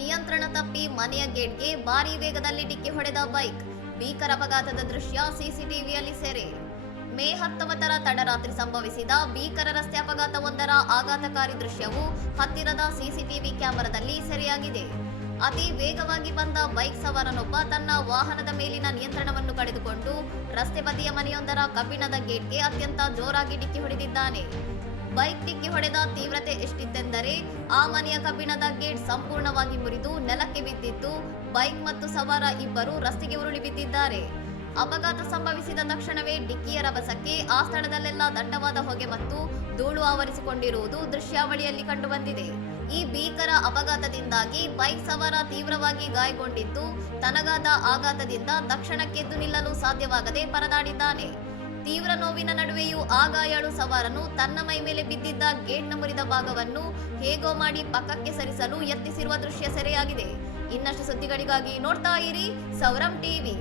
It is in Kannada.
ನಿಯಂತ್ರಣ ತಪ್ಪಿ ಮನೆಯ ಗೇಟ್ಗೆ ಭಾರೀ ವೇಗದಲ್ಲಿ ಡಿಕ್ಕಿ ಹೊಡೆದ ಬೈಕ್. ಭೀಕರ ಅಪಘಾತದ ದೃಶ್ಯ ಸಿಸಿಟಿವಿಯಲ್ಲಿ ಸೆರೆ. ಮೇ 19ರ ತಡರಾತ್ರಿ ಸಂಭವಿಸಿದ ಭೀಕರ ರಸ್ತೆ ಅಪಘಾತವೊಂದರ ಆಘಾತಕಾರಿ ದೃಶ್ಯವು ಹತ್ತಿರದ ಸಿಸಿಟಿವಿ ಕ್ಯಾಮೆರಾದಲ್ಲಿ ಸೆರೆಯಾಗಿದೆ. ಅತಿ ವೇಗವಾಗಿ ಬಂದ ಬೈಕ್ ಸವಾರನೊಬ್ಬ ತನ್ನ ವಾಹನದ ಮೇಲಿನ ನಿಯಂತ್ರಣವನ್ನು ಕಳೆದುಕೊಂಡು ರಸ್ತೆ ಬದಿಯ ಮನೆಯೊಂದರ ಕಬ್ಬಿಣದ ಗೇಟ್ಗೆ ಅತ್ಯಂತ ಜೋರಾಗಿ ಡಿಕ್ಕಿ ಹೊಡೆದಿದ್ದಾನೆ. ಬೈಕ್ ಡಿಕ್ಕಿ ಹೊಡೆದ ತೀವ್ರತೆ ಎಷ್ಟಿತ್ತೆಂದರೆ ಆ ಮನೆಯ ಕಬ್ಬಿಣದ ಗೇಟ್ ಸಂಪೂರ್ಣವಾಗಿ ಮುರಿದು ನೆಲಕ್ಕೆ ಬಿದ್ದಿದ್ದು ಬೈಕ್ ಮತ್ತು ಸವಾರ ಇಬ್ಬರು ರಸ್ತೆಗೆ ಉರುಳಿ ಬಿದ್ದಿದ್ದಾರೆ. ಅಪಘಾತ ಸಂಭವಿಸಿದ ತಕ್ಷಣವೇ ಡಿಕ್ಕಿಯ ರಭಸಕ್ಕೆ ಆ ಸ್ಥಳದಲ್ಲೆಲ್ಲ ದಟ್ಟವಾದ ಹೊಗೆ ಮತ್ತು ಧೂಳು ಆವರಿಸಿಕೊಂಡಿರುವುದು ದೃಶ್ಯಾವಳಿಯಲ್ಲಿ ಕಂಡುಬಂದಿದೆ. ಈ ಭೀಕರ ಅಪಘಾತದಿಂದಾಗಿ ಬೈಕ್ ಸವಾರ ತೀವ್ರವಾಗಿ ಗಾಯಗೊಂಡಿದ್ದು ತನಗಾದ ಆಘಾತದಿಂದ ತಕ್ಷಣಕ್ಕೆದ್ದು ನಿಲ್ಲಲು ಸಾಧ್ಯವಾಗದೆ ಪರದಾಡಿದ್ದಾನೆ. ತೀವ್ರ ನೋವಿನ ನಡುವೆಯೂ ಆ ಗಾಯಾಳು ಸವಾರನು ತನ್ನ ಮೈ ಮೇಲೆ ಬಿದ್ದಿದ್ದ ಗೇಟ್ನ ಮುರಿದ ಭಾಗವನ್ನು ಹೇಗೋ ಮಾಡಿ ಪಕ್ಕಕ್ಕೆ ಸರಿಸಲು ಯತ್ನಿಸಿರುವ ದೃಶ್ಯ ಸೆರೆಯಾಗಿದೆ. ಇನ್ನಷ್ಟು ಸುದ್ದಿಗಳಿಗಾಗಿ ನೋಡ್ತಾ ಇರಿ ಸೌರಂ ಟಿವಿ.